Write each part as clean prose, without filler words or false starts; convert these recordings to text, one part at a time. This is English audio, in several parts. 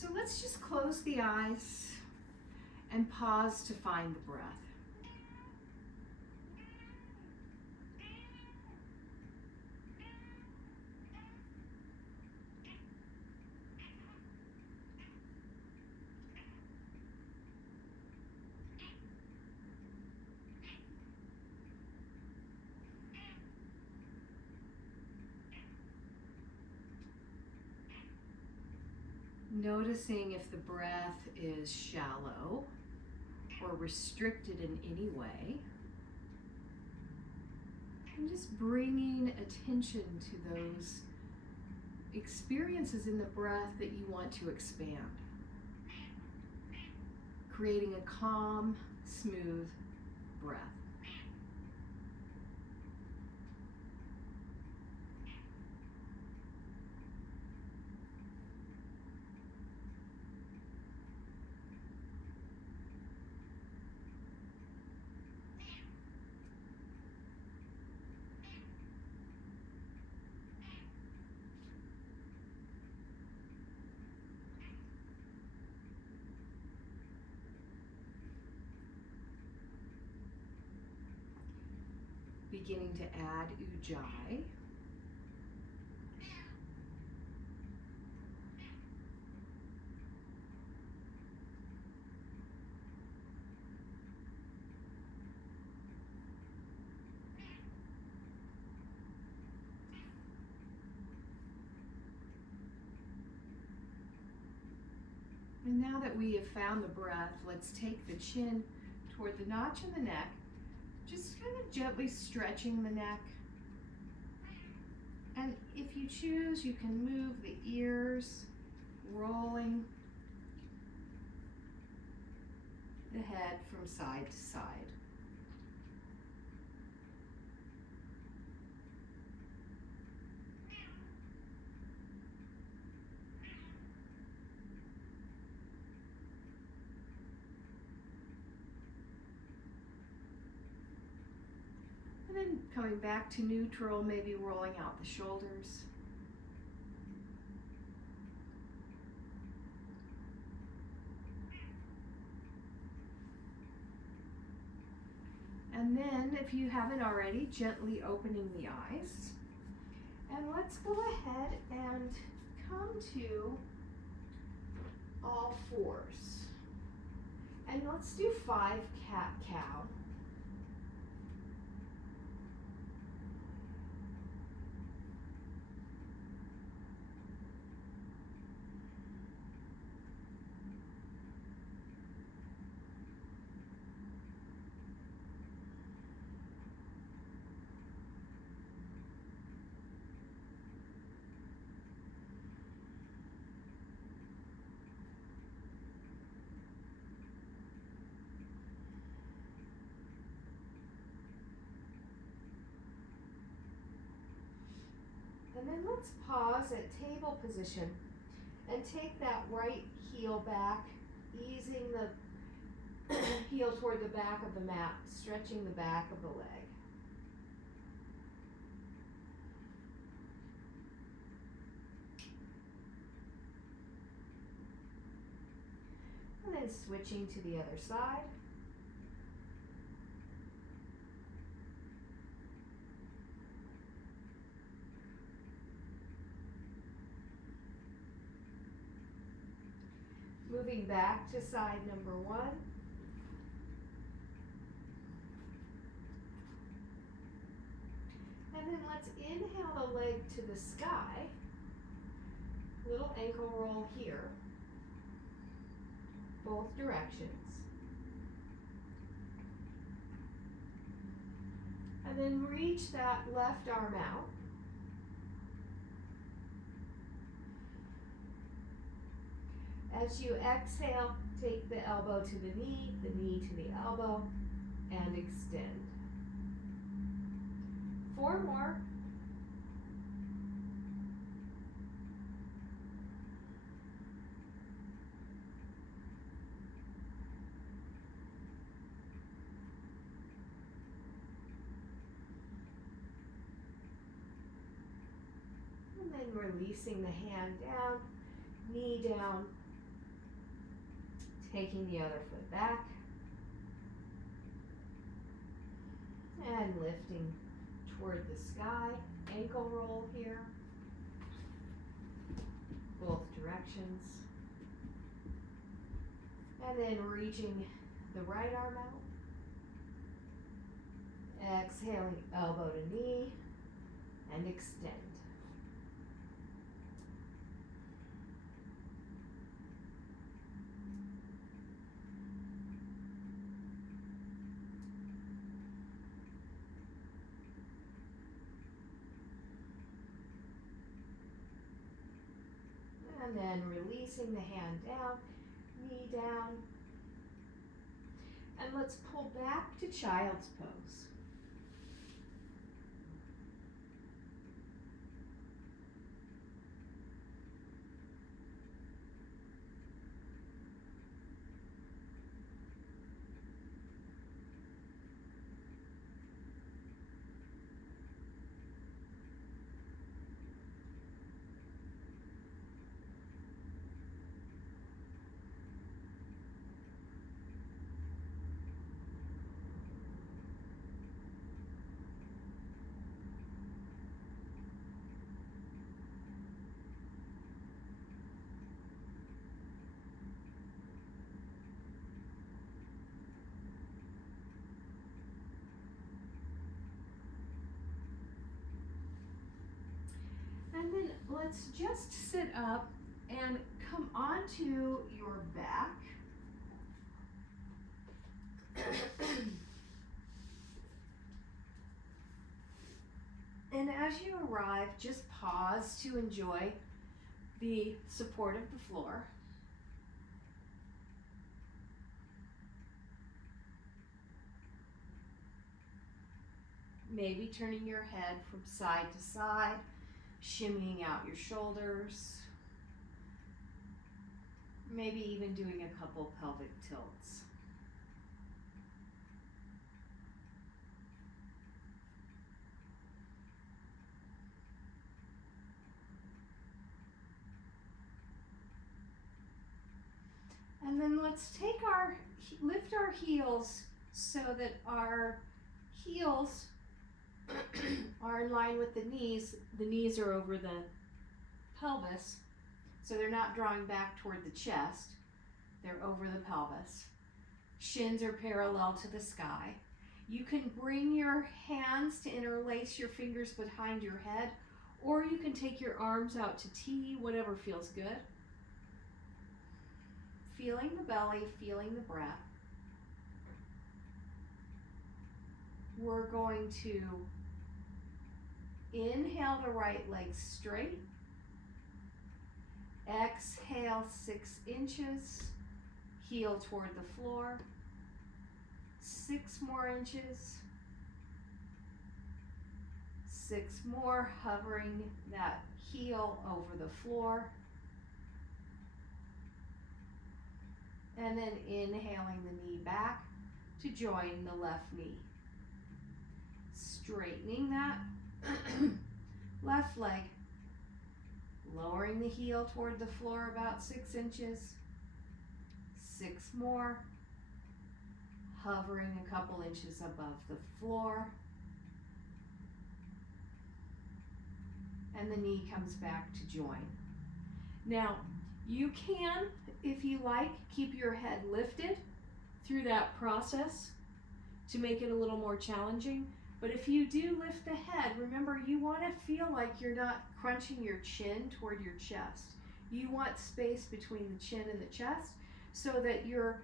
So let's just close the eyes and pause to find the breath. Noticing if the breath is shallow or restricted in any way. And just bringing attention to those experiences in the breath that you want to expand. Creating a calm, smooth breath. Beginning to add ujjayi. And now that we have found the breath, let's take the chin toward the notch in the neck, just kind of gently stretching the neck. And if you choose, you can move the ears, rolling the head from side to side. And then coming back to neutral, maybe rolling out the shoulders. And then, if you haven't already, gently opening the eyes. And let's go ahead and come to all fours. And let's do 5 cat-cow. And then let's pause at table position and take that right heel back, easing the heel toward the back of the mat, stretching the back of the leg. And then switching to the other side. Moving back to side number 1. And then let's inhale the leg to the sky. Little ankle roll here. Both directions. And then reach that left arm out. As you exhale, take the elbow to the knee to the elbow, and extend. 4 more. And then releasing the hand down, knee down, Taking the other foot back. And lifting toward the sky. Ankle roll here. Both directions. And then reaching the right arm out. Exhaling elbow to knee. And extend. And then releasing the hand down, knee down. And let's pull back to child's pose. And then let's just sit up and come onto your back. And as you arrive, just pause to enjoy the support of the floor. Maybe turning your head from side to side, shimmying out your shoulders. Maybe even doing a couple pelvic tilts. And then let's lift our heels so that our heels are in line with the knees. The knees are over the pelvis, so they're not drawing back toward the chest. They're over the pelvis. Shins are parallel to the sky. You can bring your hands to interlace your fingers behind your head, or you can take your arms out to T, whatever feels good. Feeling the belly, feeling the breath. We're going to inhale the right leg straight. Exhale 6 inches. Heel toward the floor. 6 more inches. 6 more, hovering that heel over the floor. And then inhaling the knee back to join the left knee. Straightening that left leg. Lowering the heel toward the floor about 6 inches. 6 more. Hovering a couple inches above the floor. And the knee comes back to join. Now, you can, if you like, keep your head lifted through that process to make it a little more challenging. But if you do lift the head, remember you want to feel like you're not crunching your chin toward your chest. You want space between the chin and the chest so that you're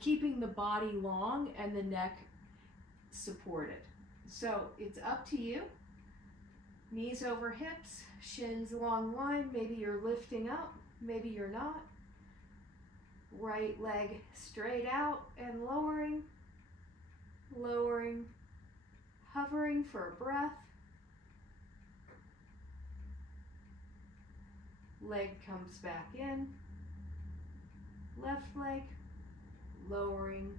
keeping the body long and the neck supported. So it's up to you. Knees over hips, shins along line. Maybe you're lifting up, maybe you're not. Right leg straight out and lowering, lowering, hovering for a breath. Leg comes back in. Left leg, lowering,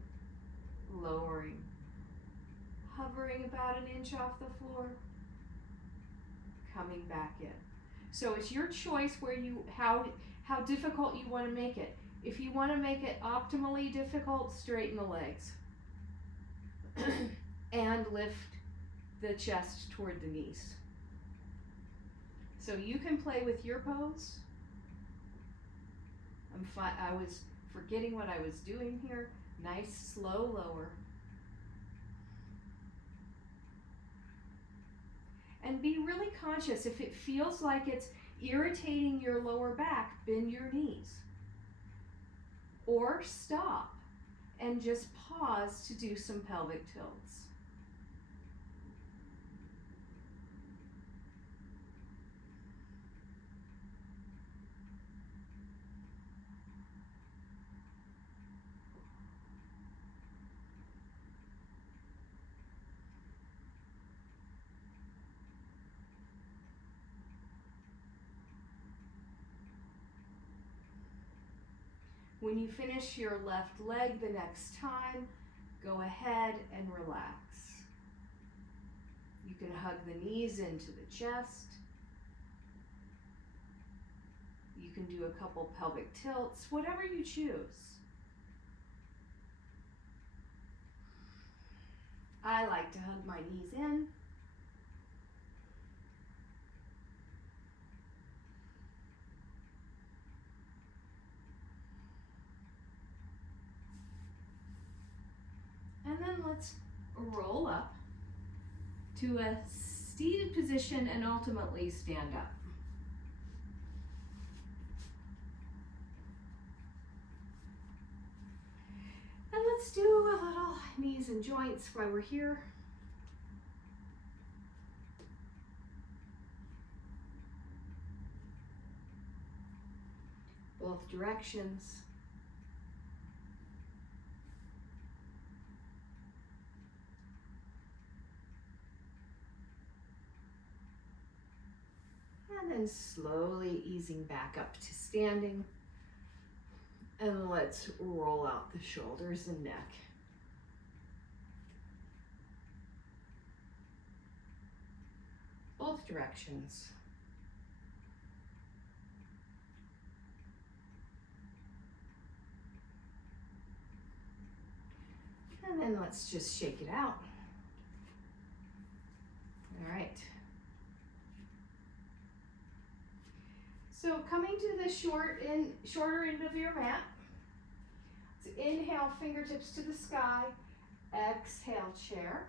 lowering, hovering about 1 inch off the floor. Coming back in. So it's your choice where how difficult you want to make it. If you want to make it optimally difficult, straighten the legs and lift the chest toward the knees. So you can play with your pose. I was forgetting what I was doing here. Nice, slow lower. And be really conscious. If it feels like it's irritating your lower back, bend your knees. Or stop and just pause to do some pelvic tilts. When you finish your left leg the next time, go ahead and relax. You can hug the knees into the chest. You can do a couple pelvic tilts, whatever you choose. I like to hug my knees in. And then let's roll up to a seated position and ultimately stand up. And let's do a little knees and joints while we're here. Both directions. And then slowly easing back up to standing. And let's roll out the shoulders and neck. Both directions. And then let's just shake it out. All right. So coming to the shorter end of your mat. Let's inhale, fingertips to the sky. Exhale, chair.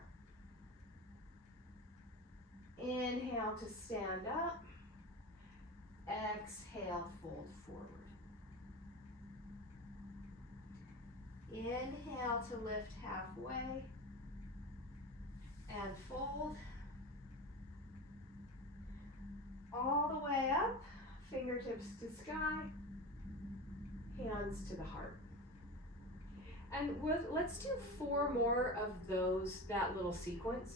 Inhale to stand up. Exhale, fold forward. Inhale to lift halfway and fold. All the way up, fingertips to sky, hands to the heart. And let's do 4 more of those, that little sequence.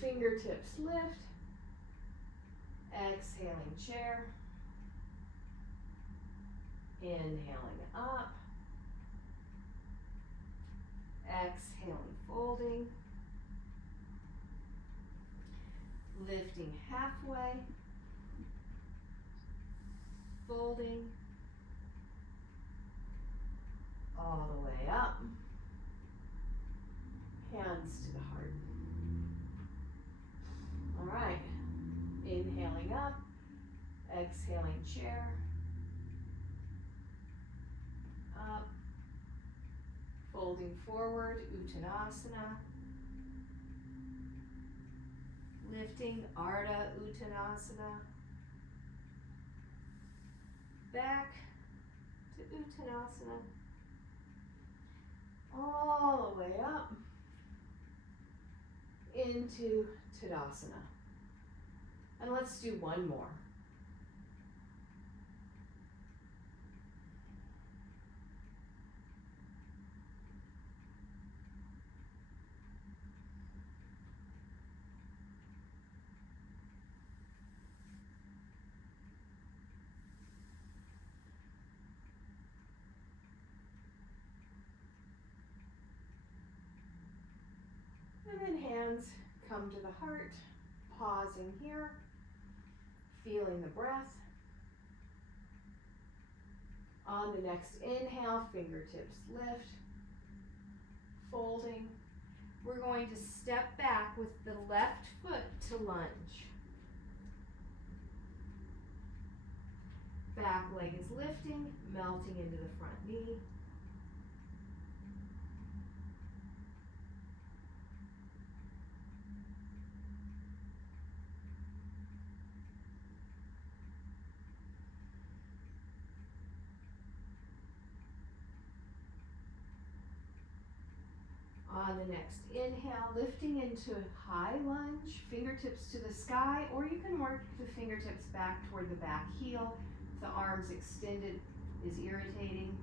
Fingertips lift, exhaling chair, inhaling up, exhaling folding, lifting halfway, folding, all the way up, hands to the heart. All right, inhaling up, exhaling chair, up, folding forward, Uttanasana, lifting, Ardha Uttanasana, back to Uttanasana, all the way up into Tadasana. And let's do 1 more. And then hands come to the heart, pausing here, feeling the breath. On the next inhale, fingertips lift, folding. We're going to step back with the left foot to lunge. Back leg is lifting, melting into the front knee. On the next inhale, lifting into high lunge, fingertips to the sky, or you can work the fingertips back toward the back heel. If the arms extended is irritating.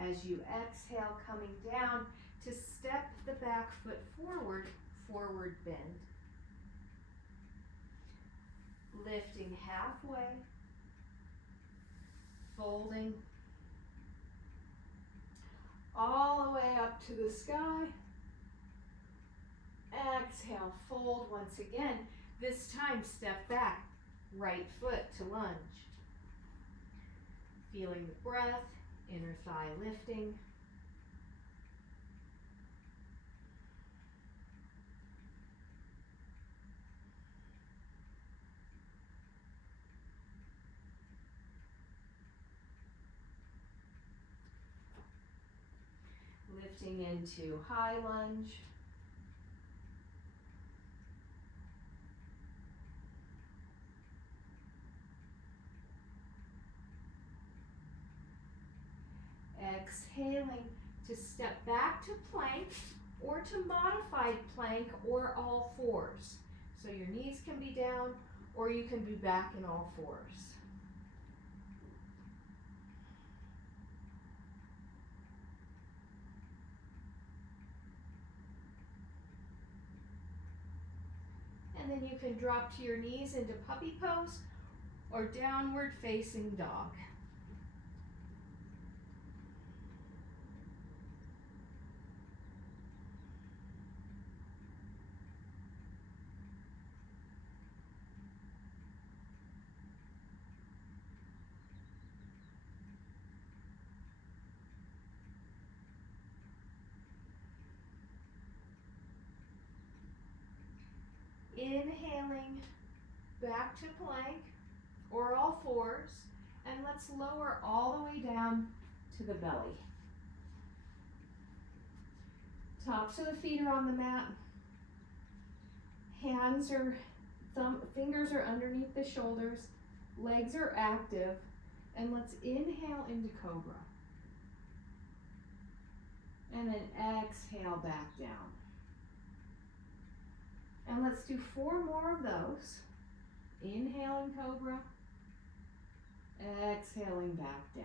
As you exhale, coming down to step the back foot forward, forward bend. Lifting halfway, folding, all the way up to the sky. Exhale, fold once again. This time, step back, right foot to lunge. Feeling the breath, inner thigh lifting. Lifting into high lunge. Exhaling to step back to plank or to modified plank or all fours. So your knees can be down or you can be back in all fours. And then you can drop to your knees into puppy pose or downward facing dog. Inhaling back to plank or all fours, and let's lower all the way down to the belly. Tops of the feet are on the mat. Fingers are underneath the shoulders. Legs are active. And let's inhale into cobra. And then exhale back down. And let's do 4 more of those. Inhaling cobra, exhaling back down.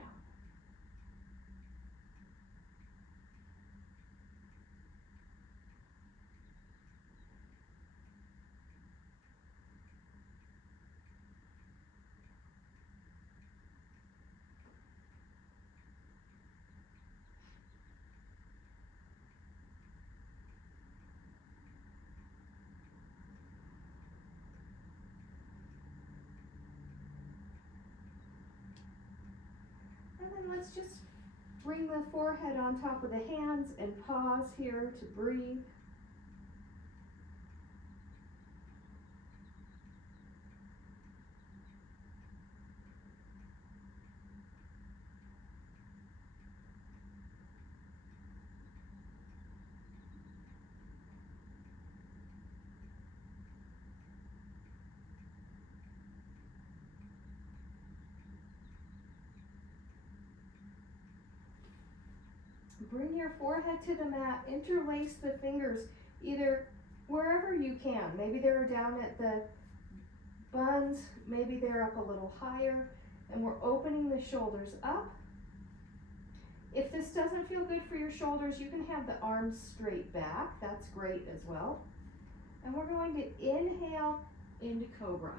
And then let's just bring the forehead on top of the hands and pause here to breathe. Bring your forehead to the mat, interlace the fingers either wherever you can. Maybe they're down at the buns, maybe they're up a little higher, and we're opening the shoulders up. If this doesn't feel good for your shoulders, you can have the arms straight back. That's great as well. And we're going to inhale into cobra.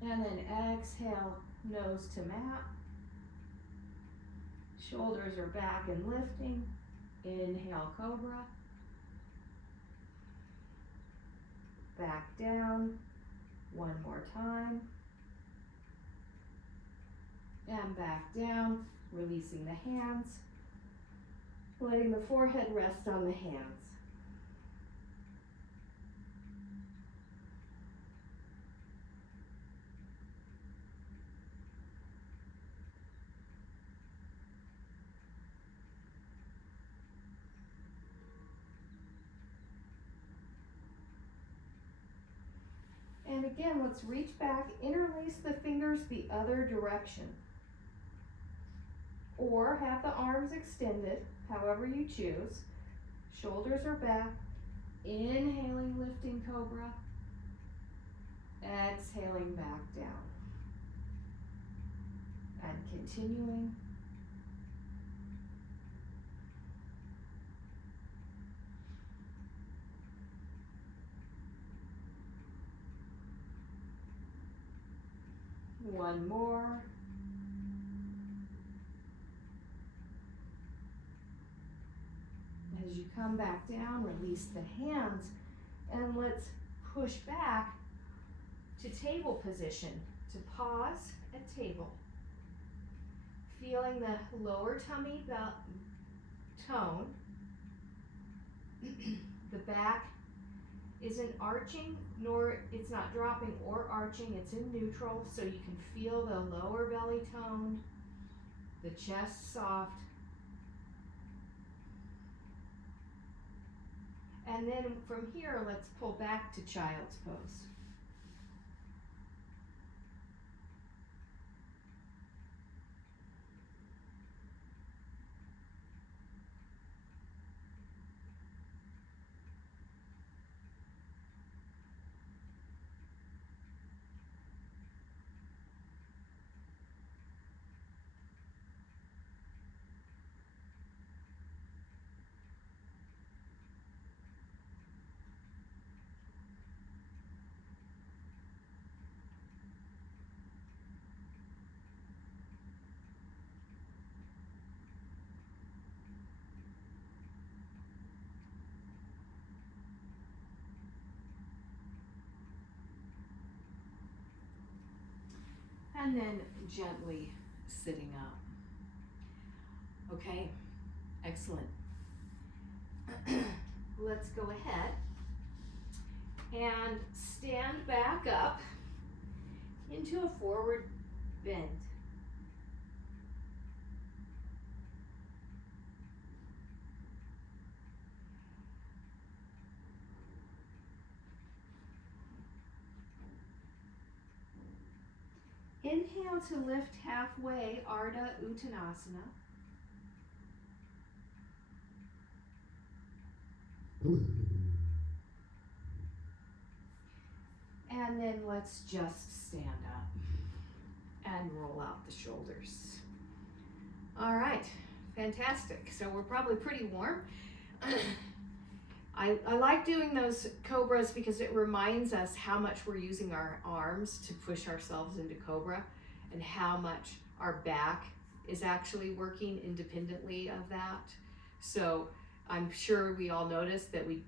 And then exhale, nose to mat. Shoulders are back and lifting. Inhale, cobra. Back down. One more time. And back down, releasing the hands. Letting the forehead rest on the hands. And again, let's reach back, interlace the fingers the other direction. Or have the arms extended, however you choose. Shoulders are back. Inhaling, lifting cobra. Exhaling back down. And continuing. One more. As you come back down, release the hands, and let's push back to table position, to pause at table. Feeling the lower tummy tone. The back isn't arching, nor it's not dropping or arching, it's in neutral, so you can feel the lower belly toned, the chest soft. And then from here, let's pull back to child's pose. And then gently sitting up. Okay, excellent. Let's go ahead and stand back up into a forward bend. Inhale to lift halfway, Ardha Uttanasana. And then let's just stand up and roll out the shoulders. All right, fantastic. So we're probably pretty warm. I like doing those cobras because it reminds us how much we're using our arms to push ourselves into cobra and how much our back is actually working independently of that. So I'm sure we all noticed that we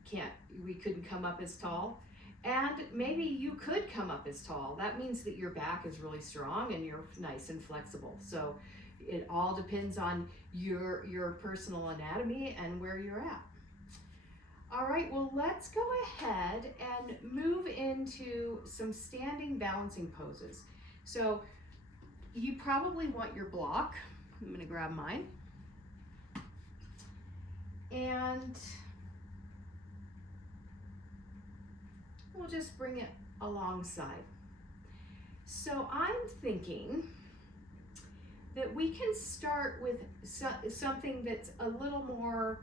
couldn't come up as tall. And maybe you could come up as tall. That means that your back is really strong and you're nice and flexible. So it all depends on your personal anatomy and where you're at. All right, well, let's go ahead and move into some standing balancing poses. So you probably want your block. I'm gonna grab mine. And we'll just bring it alongside. So I'm thinking that we can start with something that's a little more,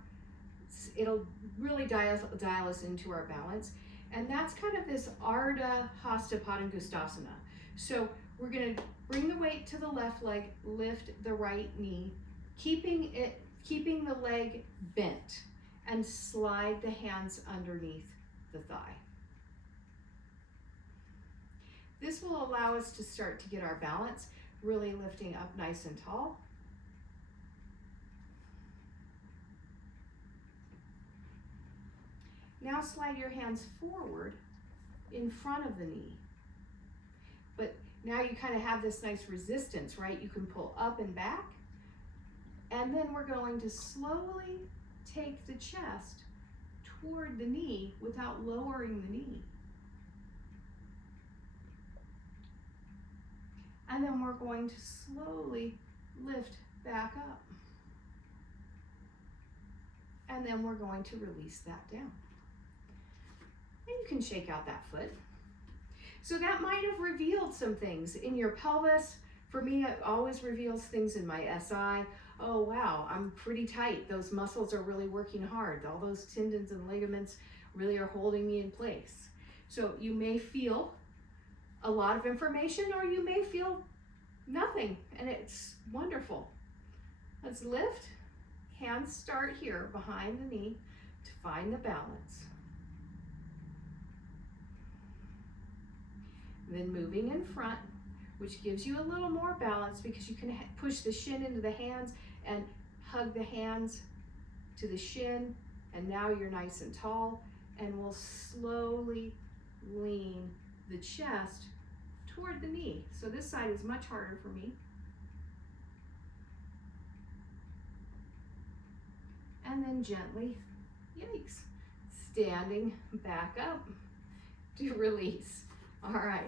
it'll really dial us into our balance. And that's kind of this Ardha Hasta Padangusthasana. So we're gonna bring the weight to the left leg, lift the right knee, keeping the leg bent, and slide the hands underneath the thigh. This will allow us to start to get our balance, really lifting up nice and tall. Now slide your hands forward in front of the knee. But now you kind of have this nice resistance, right? You can pull up and back. And then we're going to slowly take the chest toward the knee without lowering the knee. And then we're going to slowly lift back up. And then we're going to release that down. And you can shake out that foot. So that might have revealed some things in your pelvis. For me, it always reveals things in my SI. Oh wow, I'm pretty tight. Those muscles are really working hard. All those tendons and ligaments really are holding me in place. So you may feel a lot of information, or you may feel nothing, and it's wonderful. Let's lift. Hands start here behind the knee to find the balance. Then moving in front, which gives you a little more balance because you can push the shin into the hands and hug the hands to the shin, and now you're nice and tall, and we'll slowly lean the chest toward the knee. So this side is much harder for me. And then gently, yikes, standing back up to release. All right.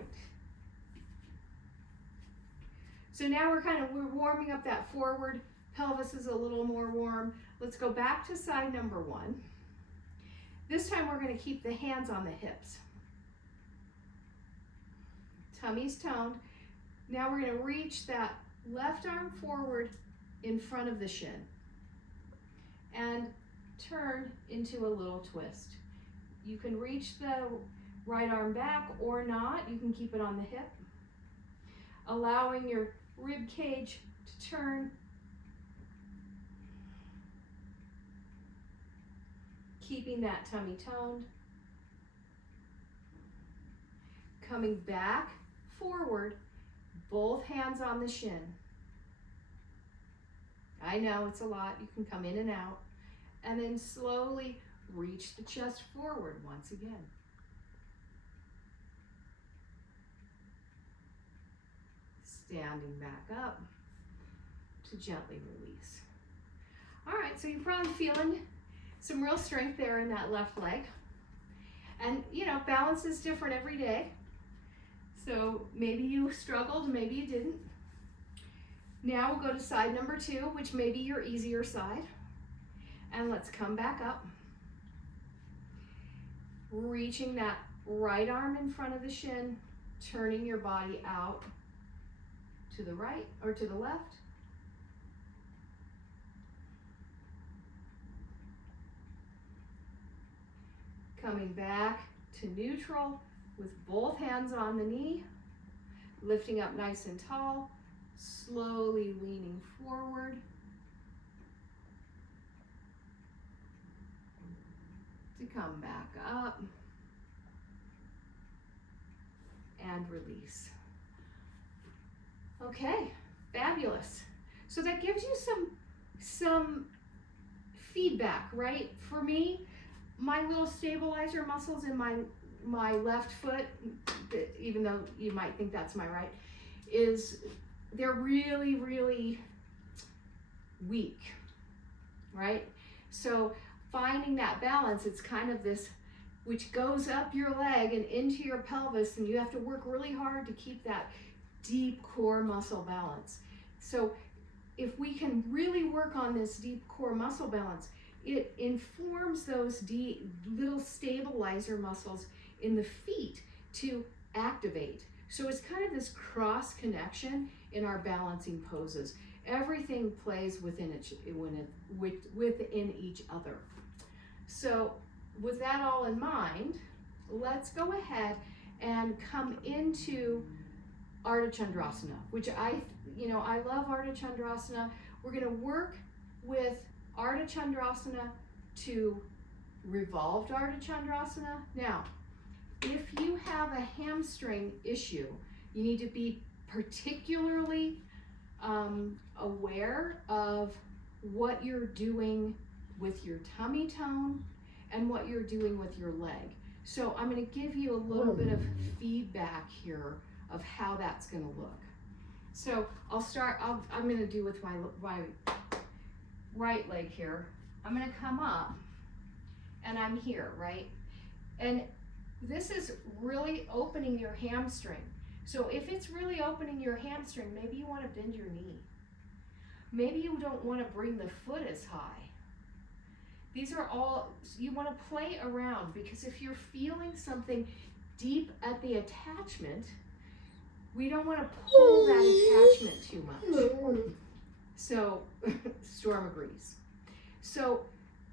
So now we're warming up that forward. Pelvis is a little more warm. Let's go back to side number one. This time we're going to keep the hands on the hips. Tummy's toned. Now we're going to reach that left arm forward in front of the shin and turn into a little twist. You can reach the right arm back or not. You can keep it on the hip, allowing your rib cage to turn. Keeping that tummy toned. Coming back forward, both hands on the shin. I know it's a lot. You can come in and out. And then slowly reach the chest forward once again. Standing back up to gently release. All right, so you're probably feeling some real strength there in that left leg. And you know, balance is different every day. So maybe you struggled, maybe you didn't. Now we'll go to side number two, which may be your easier side. And let's come back up. Reaching that right arm in front of the shin, turning your body out to the right or to the left. Coming back to neutral with both hands on the knee, lifting up nice and tall, slowly leaning forward to come back up and release. Okay, fabulous. So that gives you some feedback, right? For me, my little stabilizer muscles in my left foot, even though you might think that's my right, they're really, really weak, right? So finding that balance, it's kind of this, which goes up your leg and into your pelvis, and you have to work really hard to keep that deep core muscle balance. So if we can really work on this deep core muscle balance, it informs those little stabilizer muscles in the feet to activate. So it's kind of this cross connection in our balancing poses. Everything plays within each other. So with that all in mind, let's go ahead and come into Ardha Chandrasana, which I love Ardha Chandrasana. We're going to work with Ardha Chandrasana to revolved Ardha Chandrasana. Now, if you have a hamstring issue, you need to be particularly aware of what you're doing with your tummy tone and what you're doing with your leg. So I'm going to give you a little bit of feedback here of how that's going to look. So I'll start, I'm going to do with my right leg here. I'm going to come up and I'm here, right? And this is really opening your hamstring. So if it's really opening your hamstring, maybe you want to bend your knee. Maybe you don't want to bring the foot as high. These are all, you want to play around, because if you're feeling something deep at the attachment, we don't want to pull that attachment too much. So, Storm agrees. So,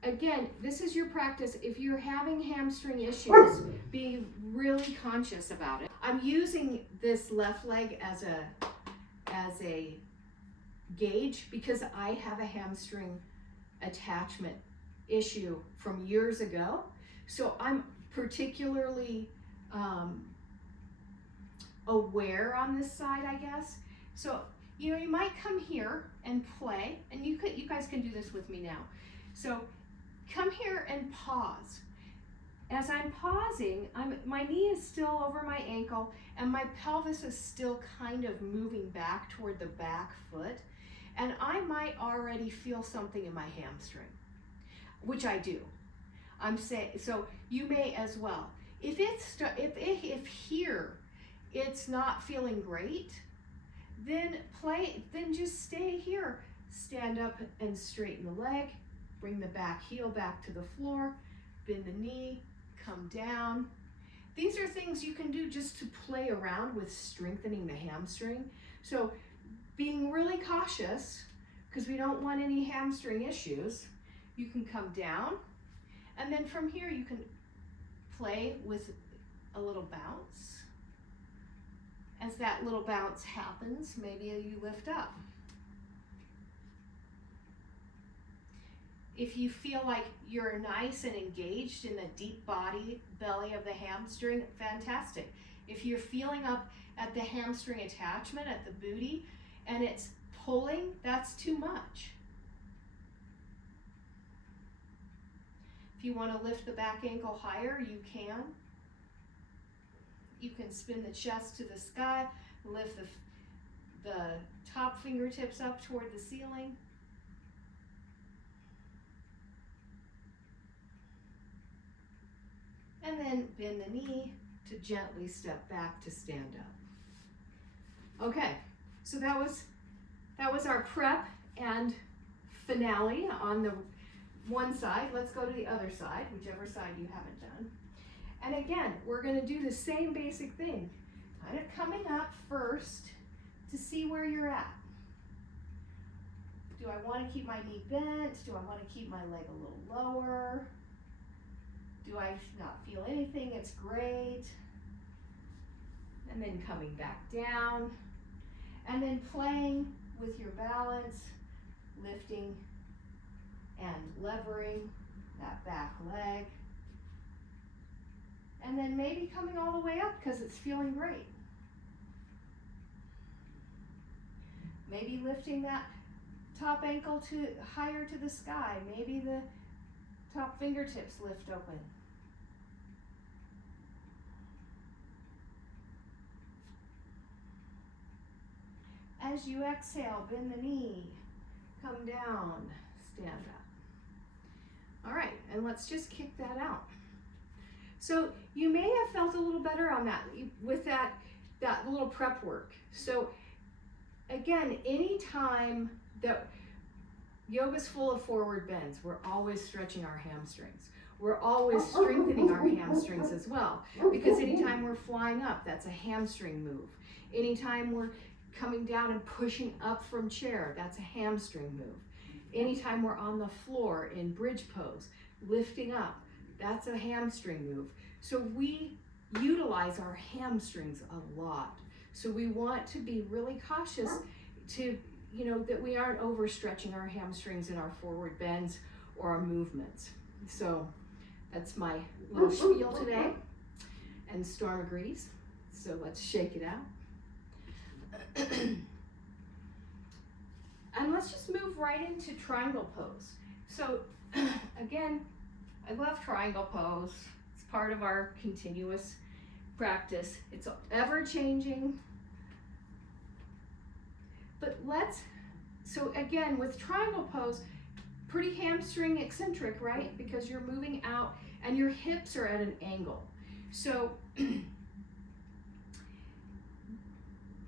again, this is your practice. If you're having hamstring issues, be really conscious about it. I'm using this left leg as a gauge because I have a hamstring attachment issue from years ago. So I'm particularly aware on this side, I guess. So, you know, you might come here and play, and you guys can do this with me now. So come here and pause. As I'm pausing, my knee is still over my ankle and my pelvis is still kind of moving back toward the back foot. And I might already feel something in my hamstring, which I do. I'm saying, so you may as well. If here it's not feeling great, then just stay here. Stand up and straighten the leg, bring the back heel back to the floor, bend the knee, come down. These are things you can do just to play around with strengthening the hamstring. So being really cautious, because we don't want any hamstring issues, you can come down, and then from here you can play with a little bounce. As that little bounce happens, maybe you lift up. If you feel like you're nice and engaged in the deep belly of the hamstring, fantastic. If you're feeling up at the hamstring attachment, at the booty, and it's pulling, that's too much. If you want to lift the back ankle higher, you can. You can spin the chest to the sky, lift the top fingertips up toward the ceiling. And then bend the knee to gently step back to stand up. Okay, so that was our prep and finale on the one side. Let's go to the other side, whichever side you haven't done. And again, we're going to do the same basic thing. Kind of coming up first to see where you're at. Do I want to keep my knee bent? Do I want to keep my leg a little lower? Do I not feel anything? It's great. And then coming back down. And then playing with your balance, lifting and levering that back leg. And then maybe coming all the way up because it's feeling great. Maybe lifting that top ankle higher to the sky. Maybe the top fingertips lift open. As you exhale, bend the knee, come down, stand up. All right, and let's just kick that out. So you may have felt a little better on that with that little prep work. So again, anytime that yoga's full of forward bends, we're always stretching our hamstrings. We're always strengthening our hamstrings as well, because anytime we're flying up, that's a hamstring move. Anytime we're coming down and pushing up from chair, that's a hamstring move. Anytime we're on the floor in bridge pose, lifting up, that's a hamstring move. So we utilize our hamstrings a lot. So we want to be really cautious to, that we aren't overstretching our hamstrings in our forward bends or our movements. So that's my little spiel today. And Storm agrees. So let's shake it out. And let's just move right into triangle pose. So again, I love triangle pose. It's part of our continuous practice. It's ever changing. But so again, with triangle pose, pretty hamstring eccentric, right? Because you're moving out and your hips are at an angle. So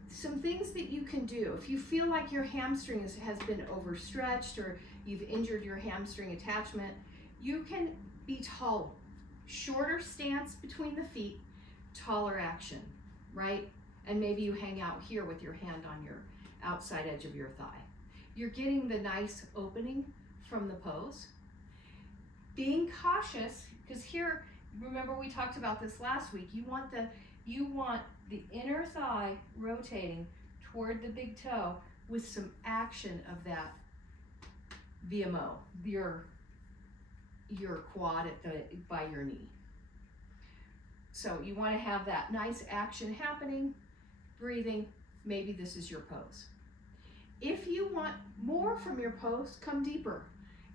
some things that you can do, if you feel like your hamstring has been overstretched or you've injured your hamstring attachment, you can be tall. Shorter stance between the feet, taller action, right? And maybe you hang out here with your hand on your outside edge of your thigh. You're getting the nice opening from the pose. Being cautious, because here, remember we talked about this last week, you want the inner thigh rotating toward the big toe with some action of that VMO, your quad by your knee. So you want to have that nice action happening, breathing. Maybe this is your pose. If you want more from your pose, come deeper.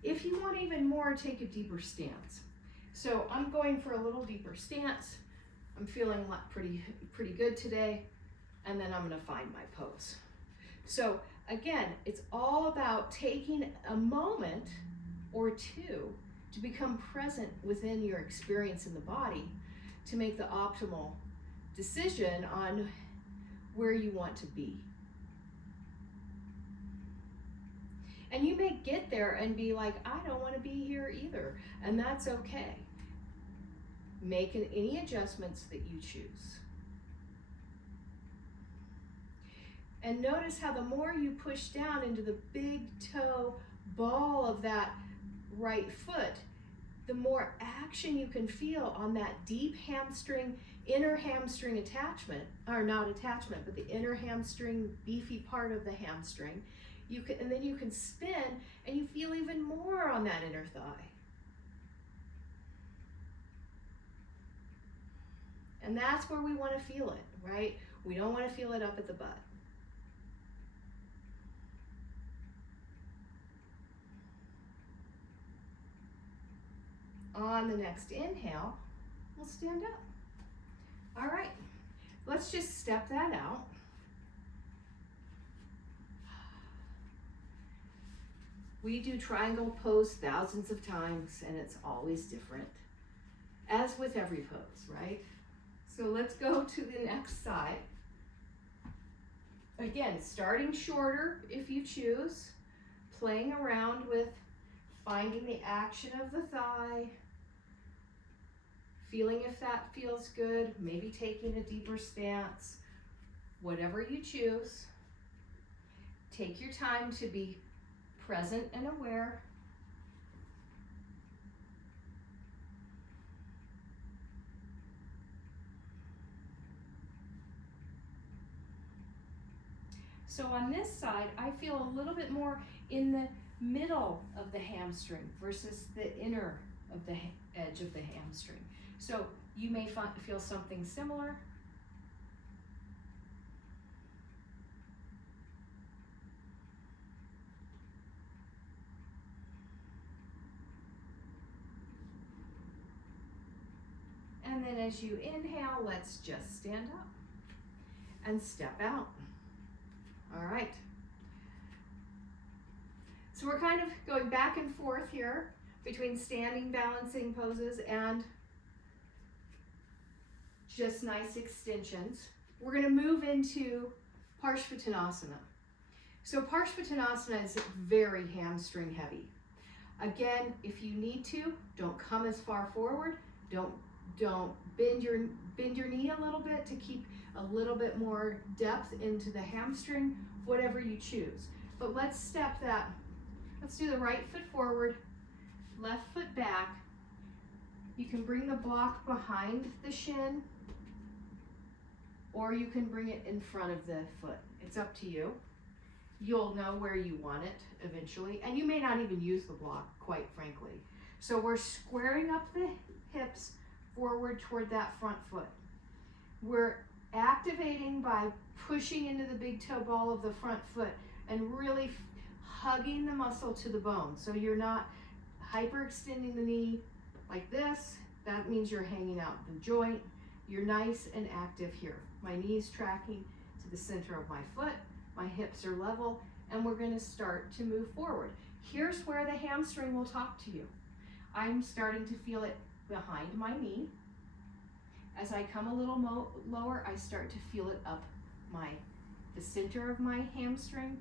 If you want even more, take a deeper stance. So I'm going for a little deeper stance. I'm feeling pretty good today, and then I'm going to find my pose. So again, it's all about taking a moment or two to become present within your experience in the body to make the optimal decision on where you want to be. And you may get there and be like, I don't want to be here either, and that's okay. Make any adjustments that you choose. And notice how the more you push down into the big toe ball of that right foot, the more action you can feel on that deep hamstring, inner hamstring attachment, or not attachment, but the inner hamstring, beefy part of the hamstring. And then you can spin and you feel even more on that inner thigh. And that's where we want to feel it, right? We don't want to feel it up at the butt. On the next inhale, we'll stand up. All right, let's just step that out. We do triangle pose thousands of times, and it's always different, as with every pose, right? So let's go to the next side. Again, starting shorter if you choose, playing around with finding the action of the thigh, feeling if that feels good, maybe taking a deeper stance, whatever you choose. Take your time to be present and aware. So on this side, I feel a little bit more in the middle of the hamstring versus the inner of the edge of the hamstring. So you may feel something similar. And then as you inhale, let's just stand up and step out. All right. So we're kind of going back and forth here between standing balancing poses and just nice extensions. We're going to move into Parshvattanasana. So Parshvattanasana is very hamstring heavy. Again, if you need to, don't come as far forward. Don't bend your knee a little bit to keep a little bit more depth into the hamstring, whatever you choose. But let's do the right foot forward, left foot back. You can bring the block behind the shin, or you can bring it in front of the foot. It's up to you. You'll know where you want it eventually, and you may not even use the block, quite frankly. So we're squaring up the hips forward toward that front foot. We're activating by pushing into the big toe ball of the front foot and really hugging the muscle to the bone. So you're not hyperextending the knee like this, that means you're hanging out the joint. You're nice and active here. My knee's tracking to the center of my foot, my hips are level, and we're gonna start to move forward. Here's where the hamstring will talk to you. I'm starting to feel it behind my knee. As I come a little lower, I start to feel it up the center of my hamstring.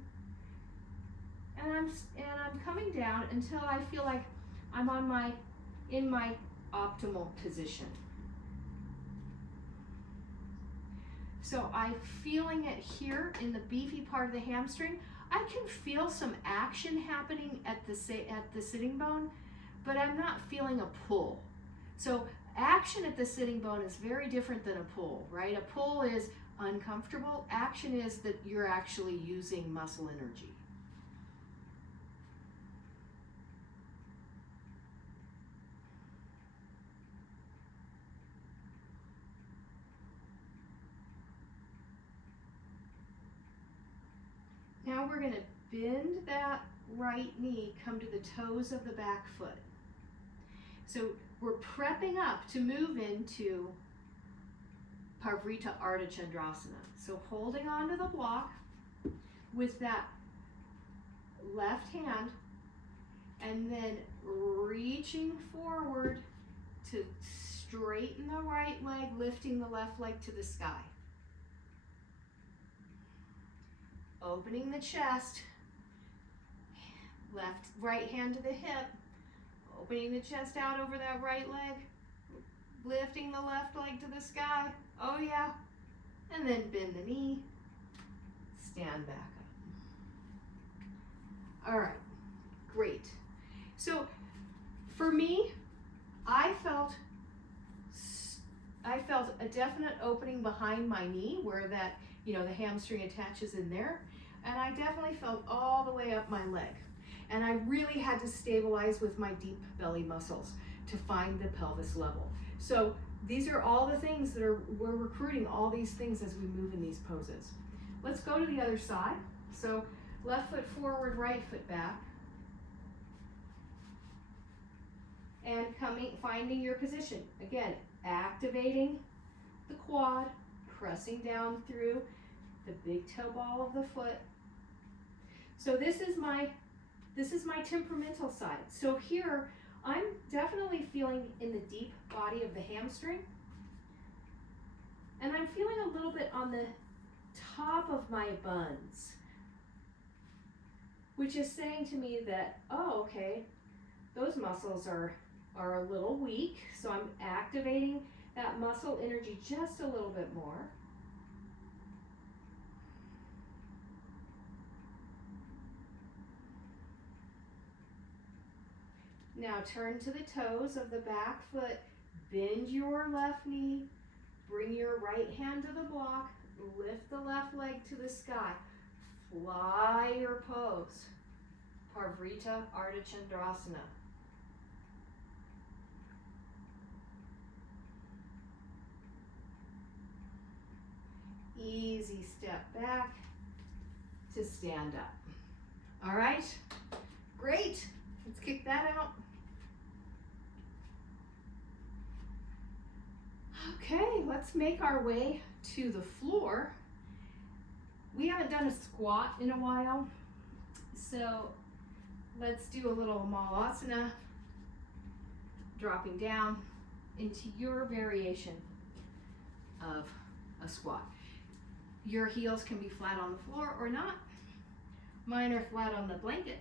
And I'm coming down until I feel like I'm in my optimal position. So I'm feeling it here in the beefy part of the hamstring. I can feel some action happening at the sitting bone, but I'm not feeling a pull. So action at the sitting bone is very different than a pull, right? A pull is uncomfortable. Action is that you're actually using muscle energy. Now we're going to bend that right knee, come to the toes of the back foot. So we're prepping up to move into Parvrita Ardha Chandrasana. So holding on to the block with that left hand and then reaching forward to straighten the right leg, lifting the left leg to the sky. Opening the chest, right hand to the hip, opening the chest out over that right leg, lifting the left leg to the sky. Oh yeah. And then bend the knee, stand back up. All right, great. So for me, I felt a definite opening behind my knee where that, the hamstring attaches in there. And I definitely felt all the way up my leg. And I really had to stabilize with my deep belly muscles to find the pelvis level. So these are all the things we're recruiting all these things as we move in these poses. Let's go to the other side. So left foot forward, right foot back. And finding your position. Again, activating the quad, pressing down through the big toe ball of the foot. So this is my temperamental side. So here, I'm definitely feeling in the deep body of the hamstring. And I'm feeling a little bit on the top of my buns, which is saying to me that, oh, okay, those muscles are a little weak. So I'm activating that muscle energy just a little bit more. Now turn to the toes of the back foot, bend your left knee, bring your right hand to the block, lift the left leg to the sky, fly your pose, Parvrita Ardha Chandrasana. Easy step back to stand up. All right, great, let's kick that out. Okay, let's make our way to the floor. We haven't done a squat in a while, so let's do a little malasana, dropping down into your variation of a squat. Your heels can be flat on the floor or not. Mine are flat on the blanket.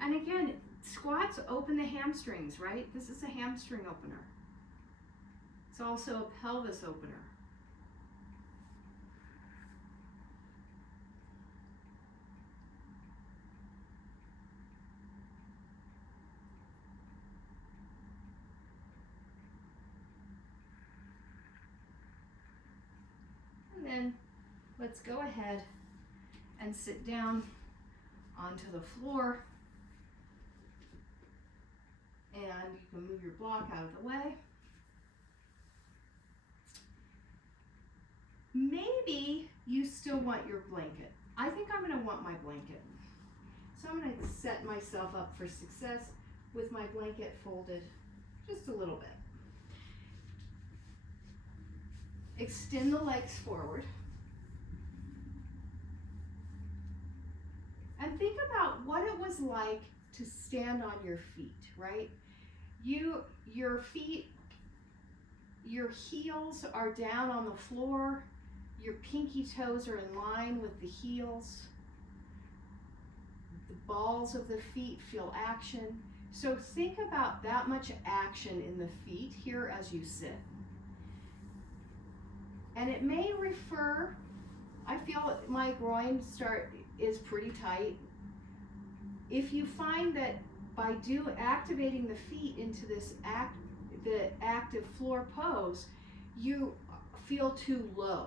And again, squats open the hamstrings, right? This is a hamstring opener. It's also a pelvis opener. And then let's go ahead and sit down onto the floor. And you can move your block out of the way. Maybe you still want your blanket. I think I'm going to want my blanket. So I'm going to set myself up for success with my blanket folded just a little bit. Extend the legs forward. And think about what it was like to stand on your feet, right? Your feet, your heels are down on the floor. Your pinky toes are in line with the heels. The balls of the feet feel action. So think about that much action in the feet here as you sit. And it may refer, I feel my groin is pretty tight. If you find that by activating the feet into this the active floor pose, you feel too low,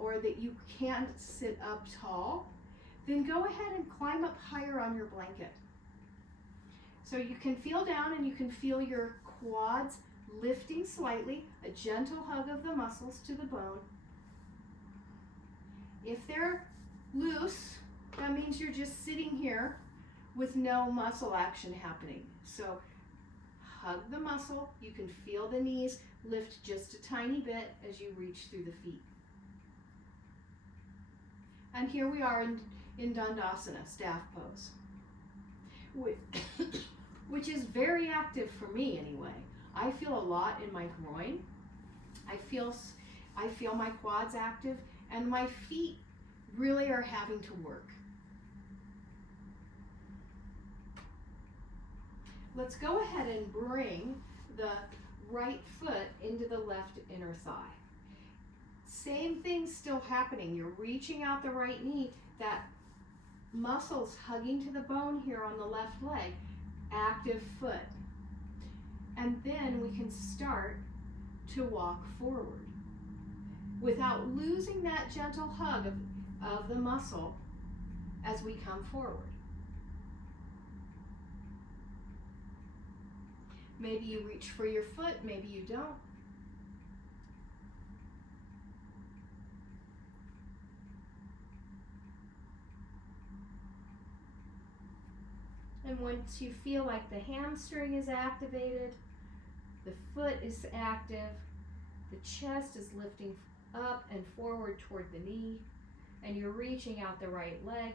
or that you can't sit up tall, then go ahead and climb up higher on your blanket. So you can feel down and you can feel your quads lifting slightly, a gentle hug of the muscles to the bone. If they're loose, that means you're just sitting here with no muscle action happening. So hug the muscle. You can feel the knees lift just a tiny bit as you reach through the feet. And here we are in Dandasana, staff pose, which is very active for me anyway. I feel a lot in my groin. I feel my quads active, and my feet really are having to work. Let's go ahead and bring the right foot into the left inner thigh. Same thing still happening. You're reaching out the right knee. That muscle's hugging to the bone here on the left leg. Active foot. And then we can start to walk forward without losing that gentle hug of the muscle as we come forward. Maybe you reach for your foot, maybe you don't. And once you feel like the hamstring is activated, the foot is active, the chest is lifting up and forward toward the knee, and you're reaching out the right leg,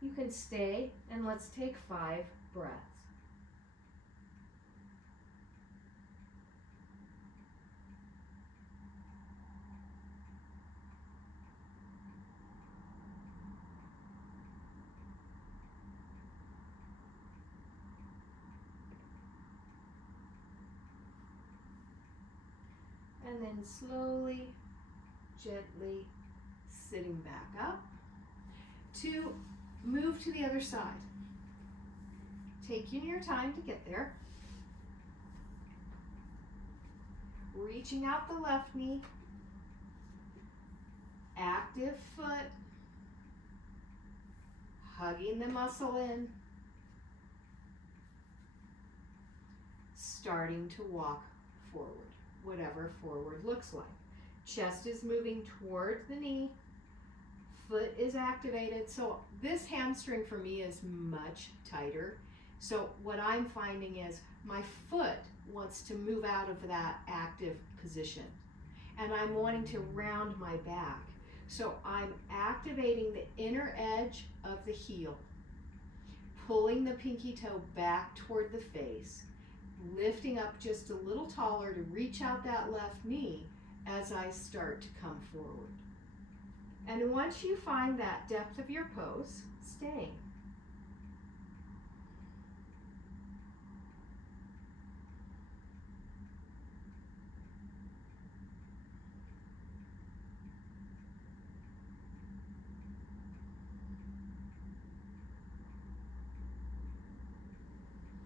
you can stay, and let's take 5 breaths. And then slowly, gently sitting back up to move to the other side. Taking your time to get there. Reaching out the left knee. Active foot. Hugging the muscle in. Starting to walk forward. Whatever forward looks like. Chest is moving toward the knee. Foot is activated. So this hamstring for me is much tighter. So what I'm finding is my foot wants to move out of that active position. And I'm wanting to round my back. So I'm activating the inner edge of the heel. Pulling the pinky toe back toward the face. Lifting up just a little taller to reach out that left knee as I start to come forward. And once you find that depth of your pose, stay.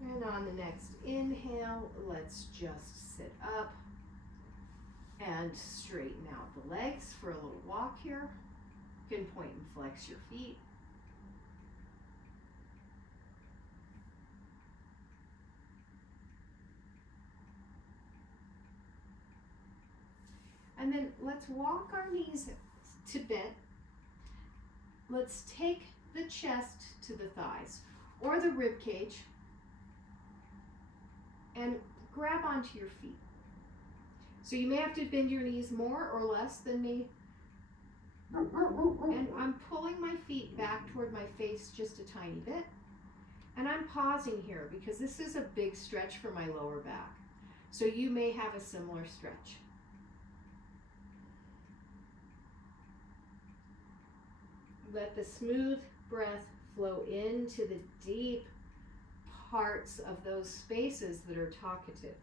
And on the next inhale, let's just sit up and straighten out the legs for a little walk here. You can point and flex your feet. And then let's walk our knees to bent. Let's take the chest to the thighs or the rib cage and grab onto your feet. So you may have to bend your knees more or less than me. And I'm pulling my feet back toward my face just a tiny bit. And I'm pausing here because this is a big stretch for my lower back. So you may have a similar stretch. Let the smooth breath flow into the deep parts of those spaces that are talkative.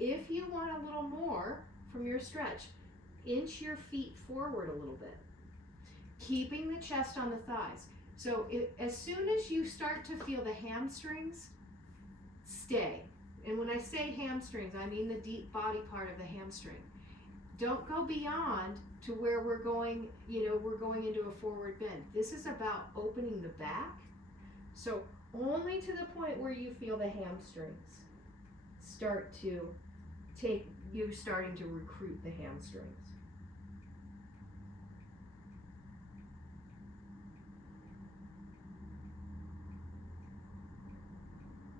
If you want a little more from your stretch, inch your feet forward a little bit, keeping the chest on the thighs. So as soon as you start to feel the hamstrings, stay. And when I say hamstrings, I mean the deep body part of the hamstring. Don't go beyond to where we're going, we're going into a forward bend. This is about opening the back. So only to the point where you feel the hamstrings start to you're starting to recruit the hamstrings.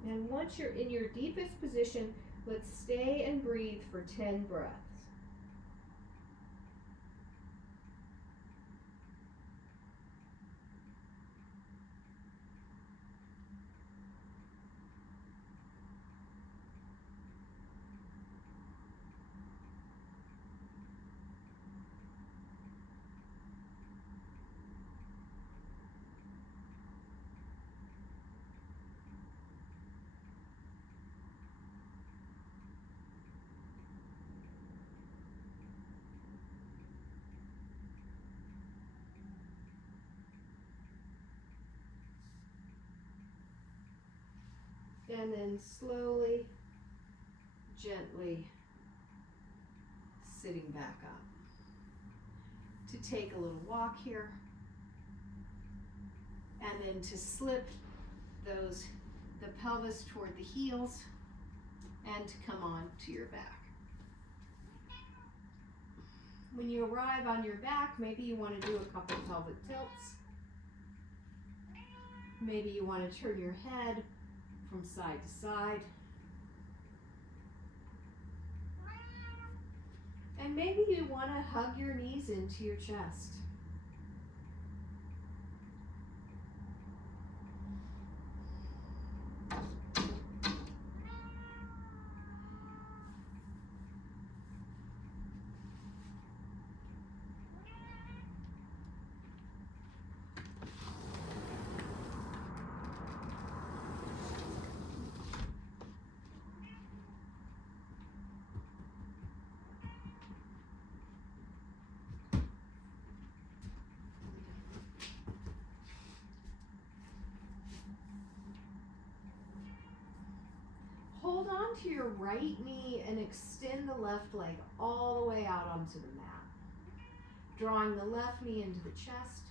And once you're in your deepest position, let's stay and breathe for 10 breaths. And then slowly, gently sitting back up. To take a little walk here. And then to slip the pelvis toward the heels and to come on to your back. When you arrive on your back, maybe you want to do a couple pelvic tilts. Maybe you want to turn your head from side to side. And maybe you want to hug your knees into your chest. Hold on to your right knee and extend the left leg all the way out onto the mat. Drawing the left knee into the chest.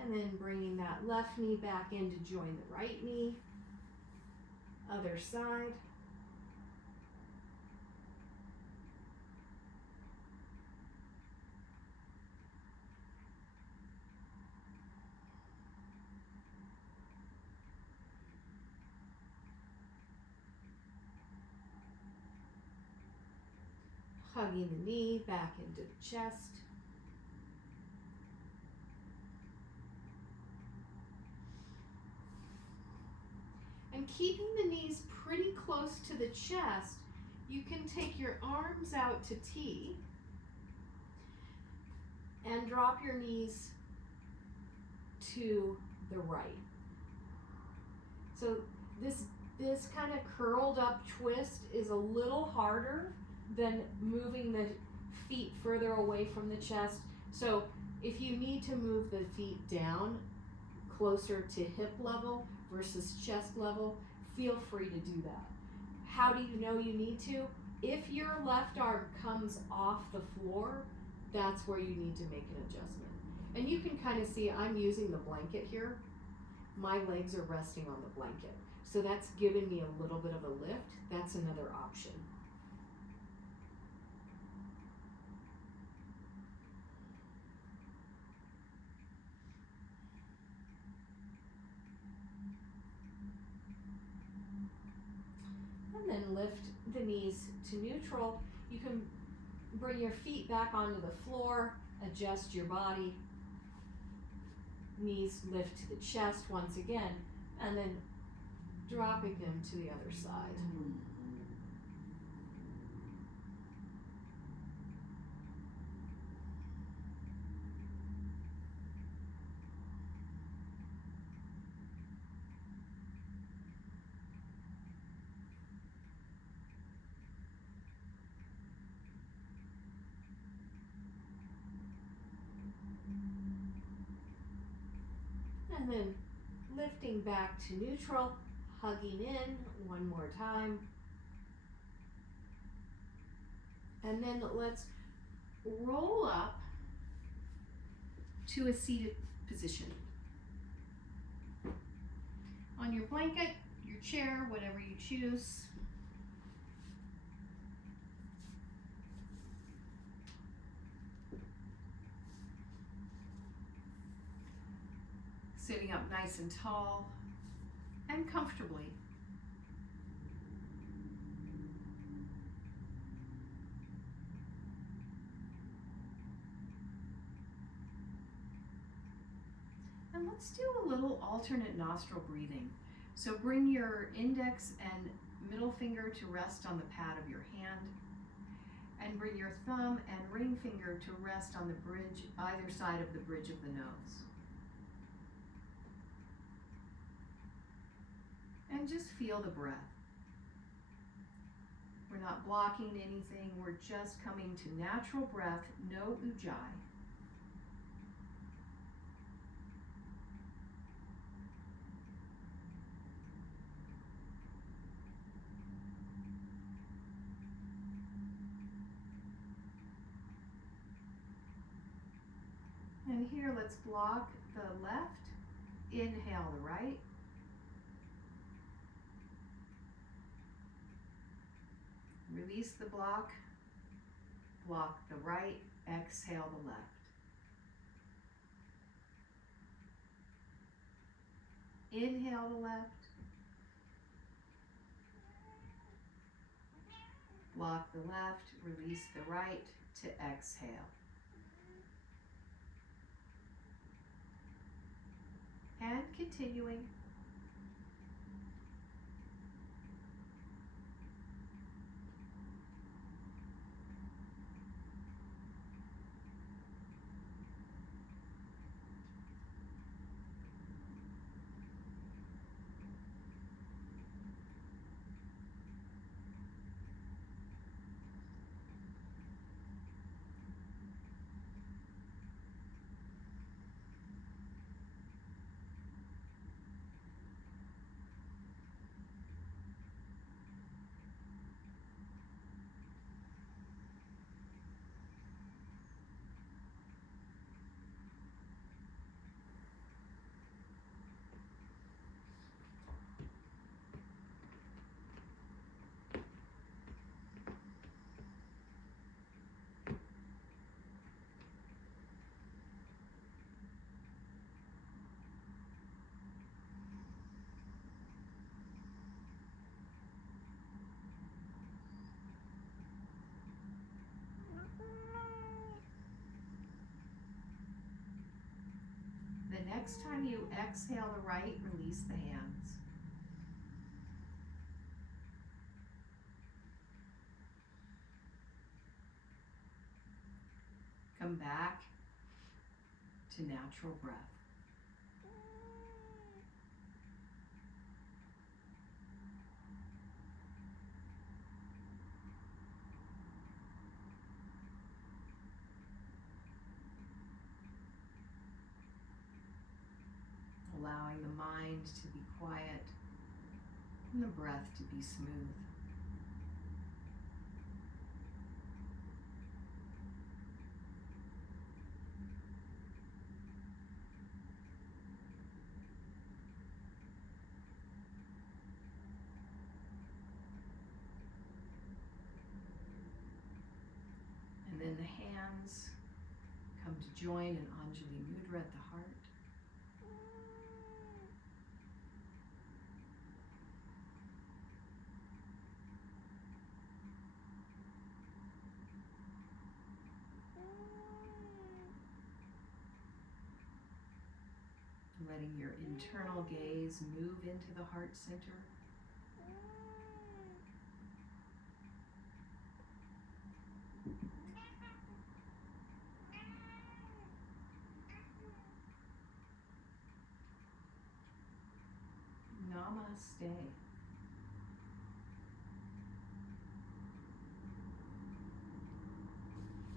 And then bringing that left knee back in to join the right knee. Other side. Hugging the knee back into the chest. And keeping the knees pretty close to the chest, you can take your arms out to T and drop your knees to the right. So this kind of curled up twist is a little harder than moving the feet further away from the chest. So if you need to move the feet down closer to hip level versus chest level, feel free to do that. How do you know you need to? If your left arm comes off the floor, that's where you need to make an adjustment. And you can kind of see I'm using the blanket here. My legs are resting on the blanket. So that's giving me a little bit of a lift. That's another option. And then lift the knees to neutral. You can bring your feet back onto the floor, adjust your body. Knees lift to the chest once again, and then dropping them to the other side. And then lifting back to neutral, hugging in one more time. And then let's roll up to a seated position. On your blanket, your chair, whatever you choose. Sitting up nice and tall and comfortably. And let's do a little alternate nostril breathing. So bring your index and middle finger to rest on the pad of your hand, and bring your thumb and ring finger to rest on the bridge, either side of the bridge of the nose. And just feel the breath. We're not blocking anything, we're just coming to natural breath, no ujjayi. And here, let's block the left, inhale the right. Release the block, block the right, exhale the left. Inhale the left, block the left, release the right to exhale. And continuing. The next time you exhale the right, release the hands. Come back to natural breath. Allowing the mind to be quiet and the breath to be smooth. hands. Come to join in Anjali Mudra at the heart. Letting your internal gaze move into the heart center. Namaste.